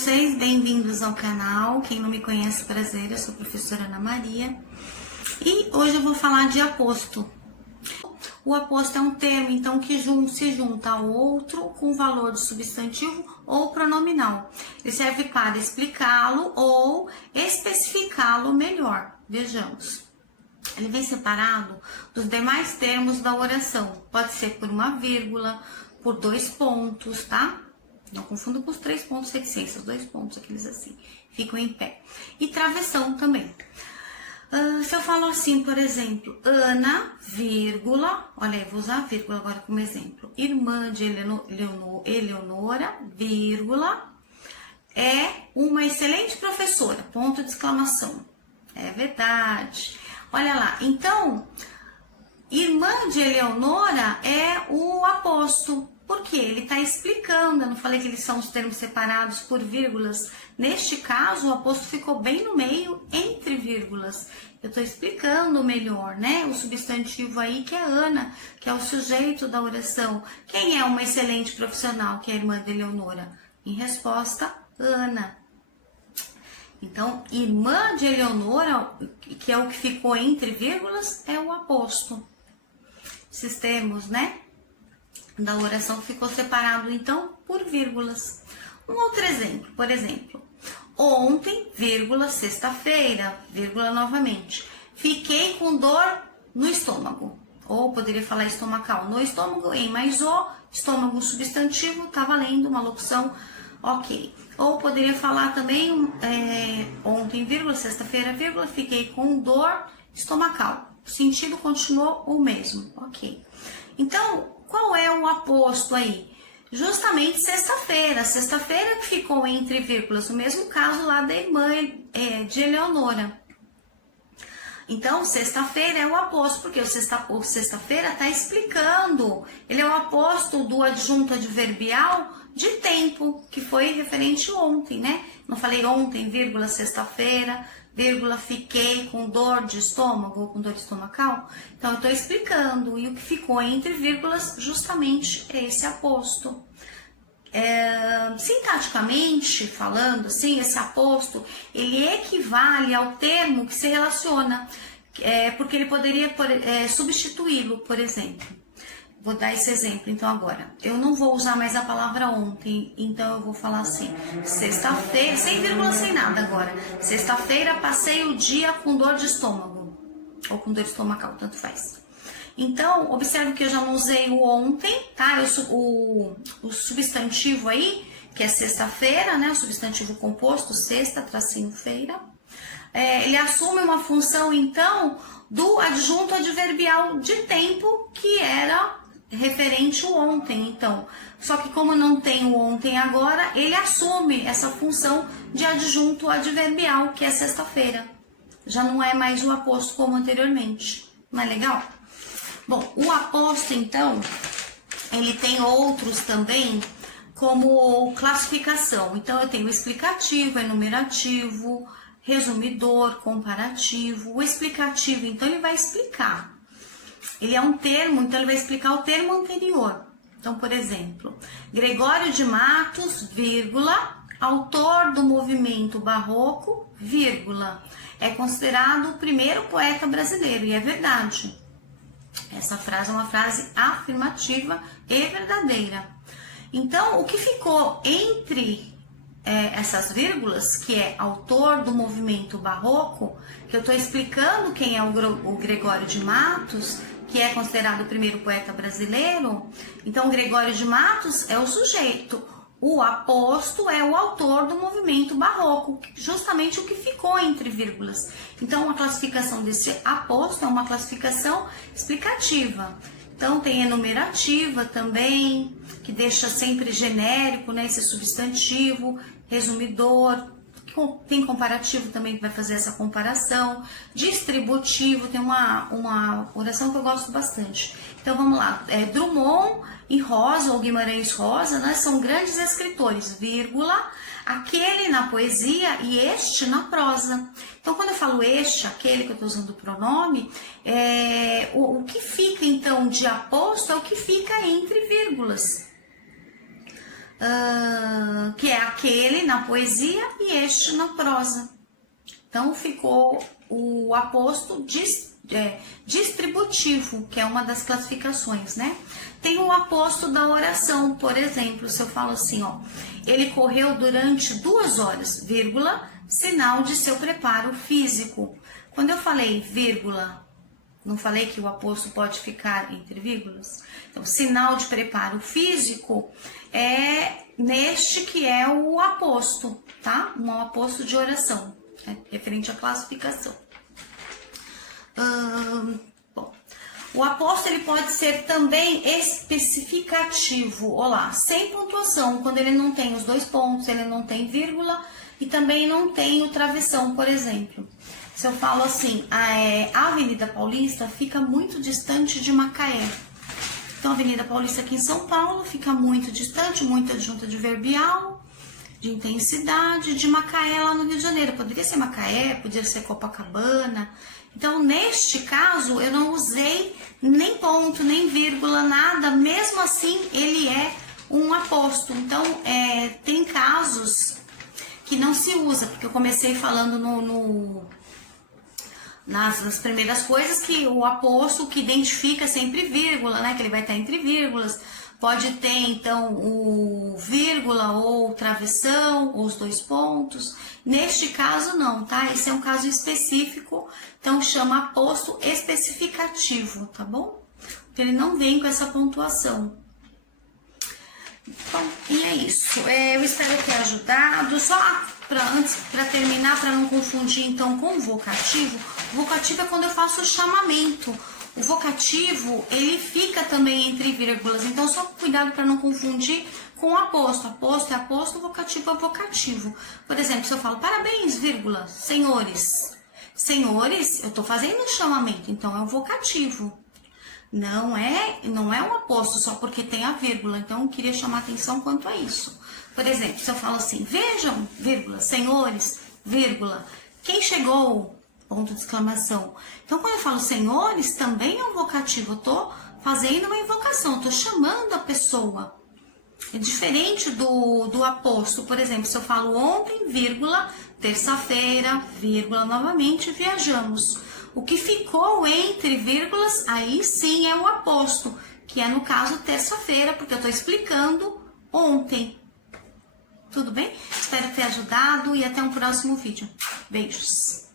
vocês? Bem-vindos ao canal. Quem não me conhece, prazer, eu sou a professora Ana Maria. E hoje eu vou falar de aposto. O aposto é um termo, então, que se junta ao outro com valor de substantivo ou pronominal. Ele serve para explicá-lo ou especificá-lo melhor. Vejamos. Ele vem separado dos demais termos da oração. Pode ser por uma vírgula, por 2 pontos, tá? Não confunda com os 3 pontos reticência, os 2 pontos, aqueles assim, ficam em pé. E travessão também. Se eu falo assim, por exemplo, Ana, vírgula, olha aí, vou usar a vírgula agora como exemplo. Irmã de Eleonora, vírgula, é uma excelente professora, ponto de exclamação. É verdade. Olha lá, então, irmã de Eleonora é o aposto. Por quê? Ele está explicando, eu não falei que eles são os termos separados por vírgulas. Neste caso, o aposto ficou bem no meio, entre vírgulas. Eu estou explicando melhor, né? O substantivo aí que é Ana, que é o sujeito da oração. Quem é uma excelente profissional, que é a irmã de Eleonora? Em resposta, Ana. Então, irmã de Eleonora, que é o que ficou entre vírgulas, é o aposto. Esses termos, né? Da oração ficou separado, então, por vírgulas. Um outro exemplo, por exemplo, ontem, vírgula, sexta-feira, vírgula novamente, fiquei com dor no estômago. Ou poderia falar estomacal, no estômago, em mais o, estômago substantivo, tá valendo uma locução, ok. Ou poderia falar também, ontem, vírgula, sexta-feira, vírgula, fiquei com dor estomacal. O sentido continuou o mesmo, ok. Então, qual é o aposto aí? Justamente sexta-feira. Sexta-feira que ficou entre vírgulas. O mesmo caso lá da irmã de Eleonora. Então, sexta-feira é o aposto, porque o sexta-feira está explicando. Ele é o aposto do adjunto adverbial de tempo, que foi referente ontem, né? Não falei ontem, vírgula, sexta-feira, vírgula, fiquei com dor de estômago ou com dor estomacal. Então, eu estou explicando. E o que ficou entre vírgulas, justamente, é esse aposto. Sintaticamente falando, assim, esse aposto, ele equivale ao termo que se relaciona, porque ele poderia substituí-lo, por exemplo. Vou dar esse exemplo, então, agora. Eu não vou usar mais a palavra ontem, então eu vou falar assim, sexta-feira, sem vírgula, sem nada agora. Sexta-feira passei o dia com dor de estômago, ou com dor estomacal, tanto faz. Então, observe que eu já não usei o ontem, tá? O substantivo aí, que é sexta-feira, né? O substantivo composto, sexta, tracinho, feira. Ele assume uma função, então, do adjunto adverbial de tempo, que era referente ao ontem, então. Só que como não tem o ontem agora, ele assume essa função de adjunto adverbial, que é sexta-feira. Já não é mais o aposto como anteriormente. Não é legal? Bom, o aposto, então, ele tem outros também como classificação. Então, eu tenho explicativo, enumerativo, resumidor, comparativo. O explicativo, então, ele vai explicar. Ele é um termo, então ele vai explicar o termo anterior. Então, por exemplo, Gregório de Matos, vírgula, autor do movimento barroco, vírgula, é considerado o primeiro poeta brasileiro, e é verdade. Essa frase é uma frase afirmativa e verdadeira. Então, o que ficou entre essas vírgulas, que é autor do movimento barroco, que eu estou explicando quem é o Gregório de Matos, que é considerado o primeiro poeta brasileiro. Então, o Gregório de Matos é o sujeito, o aposto é o autor do movimento barroco, justamente o que ficou entre vírgulas. Então, a classificação desse aposto é uma classificação explicativa. Então, tem enumerativa também, que deixa sempre genérico, né, esse substantivo, resumidor. Tem comparativo também, que vai fazer essa comparação. Distributivo, tem uma oração que eu gosto bastante. Então, vamos lá. Drummond e Rosa, ou Guimarães Rosa, né, são grandes escritores, vírgula, aquele na poesia e este na prosa. Então, quando eu falo este, aquele, que eu estou usando o pronome, o que fica, então, de aposto é o que fica entre vírgulas. que é aquele na poesia e este na prosa. Então, ficou o aposto distributivo, que é uma das classificações, né? Tem o aposto da oração, por exemplo, se eu falo assim, ó, ele correu durante 2 horas, vírgula, sinal de seu preparo físico. Quando eu falei vírgula, não falei que o aposto pode ficar entre vírgulas? Então, sinal de preparo físico é neste que é o aposto, tá? Um aposto de oração, referente à classificação. Bom, o aposto ele pode ser também especificativo, olá, sem pontuação, quando ele não tem os 2 pontos, ele não tem vírgula e também não tem o travessão, por exemplo. Se eu falo assim, a Avenida Paulista fica muito distante de Macaé. Então, a Avenida Paulista aqui em São Paulo fica muito distante, muito adjunta de verbial, de intensidade, de Macaé lá no Rio de Janeiro. Poderia ser Macaé, poderia ser Copacabana. Então, neste caso, eu não usei nem ponto, nem vírgula, nada. Mesmo assim, ele é um aposto. Então, tem casos que não se usa, porque eu comecei falando nas primeiras coisas que o aposto que identifica sempre vírgula, né? Que ele vai estar entre vírgulas. Pode ter, então, o vírgula ou travessão, ou os 2 pontos. Neste caso, não, tá? Esse é um caso específico, então chama aposto especificativo, tá bom? Porque ele não vem com essa pontuação. Bom, e é isso. Eu espero ter ajudado. Só para terminar, para não confundir, então, com o vocativo. O vocativo é quando eu faço o chamamento. O vocativo, ele fica também entre vírgulas, então só cuidado para não confundir com o aposto. Aposto é aposto, vocativo é vocativo. Por exemplo, se eu falo parabéns, vírgula, senhores. Senhores, eu estou fazendo um chamamento, então é um vocativo. Não é um aposto só porque tem a vírgula, então eu queria chamar atenção quanto a isso. Por exemplo, se eu falo assim, vejam, vírgula, senhores, vírgula, quem chegou? Ponto de exclamação. Então, quando eu falo senhores, também é um vocativo. Eu tô fazendo uma invocação, eu tô chamando a pessoa. É diferente do aposto. Por exemplo, se eu falo ontem, vírgula, terça-feira, vírgula, novamente, viajamos. O que ficou entre vírgulas, aí sim é o aposto, que é no caso terça-feira, porque eu tô explicando ontem. Tudo bem? Espero ter ajudado e até um próximo vídeo. Beijos!